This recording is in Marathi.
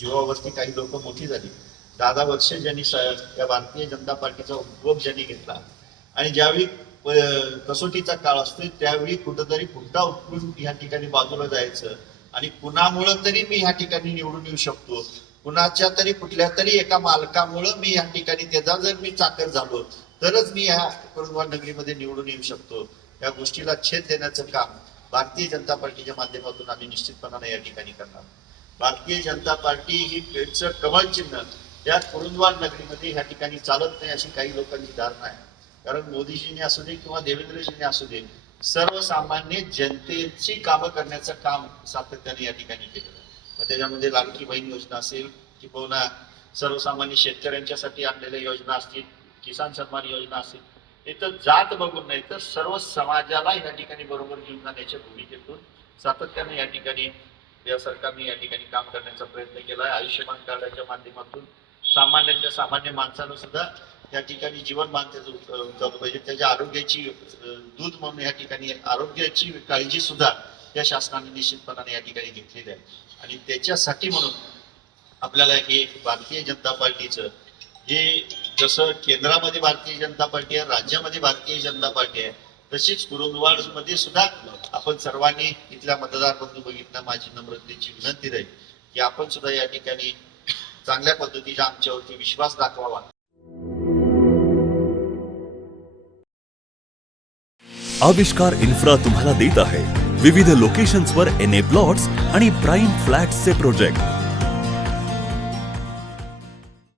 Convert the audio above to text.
जीवावरती काही लोक मोठी झाली. दादा वर्ष ज्यांनी स- या भारतीय जनता पार्टीचा उपभोग ज्यांनी घेतला आणि ज्यावेळी कसोटीचा काळ असतो त्यावेळी कुठंतरी फुटा उठून ह्या ठिकाणी बाजूला जायचं आणि कुणामुळं तरी मी ह्या ठिकाणी निवडून येऊ शकतो? कुणाच्या तरी कुठल्या तरी एका मालकामुळं मी ह्या ठिकाणी त्याचा जर मी चाकर झालो तरच मी ह्या कुरुंदवाड नगरीमध्ये निवडून येऊ शकतो. या गोष्टीला छेद देण्याचं काम भारतीय जनता पार्टीच्या माध्यमातून आम्ही निश्चितपणाने या ठिकाणी करणार. भारतीय जनता पार्टी ही ट्रेनचं कमल चिन्ह या कुरुंदवाड नगरीमध्ये ह्या ठिकाणी चालत नाही अशी काही लोकांची धारणा आहे. कारण मोदीजींनी असू दे किंवा देवेंद्रजींनी असू दे सर्वसामान्य जनतेची कामं करण्याचं काम सातत्याने या ठिकाणी केलेलं मग त्याच्यामध्ये लाडकी बहीण योजना असेल किंवा सर्वसामान्य शेतकऱ्यांच्यासाठी आणलेल्या योजना असतील किसान सन्मान योजना असेल इथं जात बघून नाही तर सर्व समाजाला या ठिकाणी बरोबर घेऊन जाण्याच्या भूमिकेतून सातत्याने या ठिकाणी या सरकारने या ठिकाणी काम करण्याचा प्रयत्न केला आहे. आयुष्यमान कार्डाच्या माध्यमातून सामान्यातल्या सामान्य माणसानं सुद्धा या ठिकाणी जीवनमान त्याचं उंचावलं पाहिजे. त्याच्या आरोग्याची दूध म्हणून या ठिकाणी आरोग्याची काळजी सुद्धा या शासनाने निश्चितपणाने या ठिकाणी घेतलेली आहे. आणि त्याच्यासाठी म्हणून आपल्याला हे भारतीय जनता पार्टीचं हे जसं केंद्रामध्ये भारतीय जनता पार्टी आहे राज्यामध्ये भारतीय जनता पार्टी आहे तशीच कुरुंदवाडमध्ये सुद्धा आपण सर्वांनी इथल्या मतदार बंधू बघितलं. माझी नम्रतेची विनंती राहील की आपण सुद्धा या ठिकाणी चांगल्या पद्धतीचा आमच्यावरती विश्वास दाखवावा. आविष्कार इन्फ्रा तुम्हाला देत आहे. विविध लोकेशन्सवर एन ए प्लॉट्स आणि प्राईम फ्लॅट्सचे प्रोजेक्ट.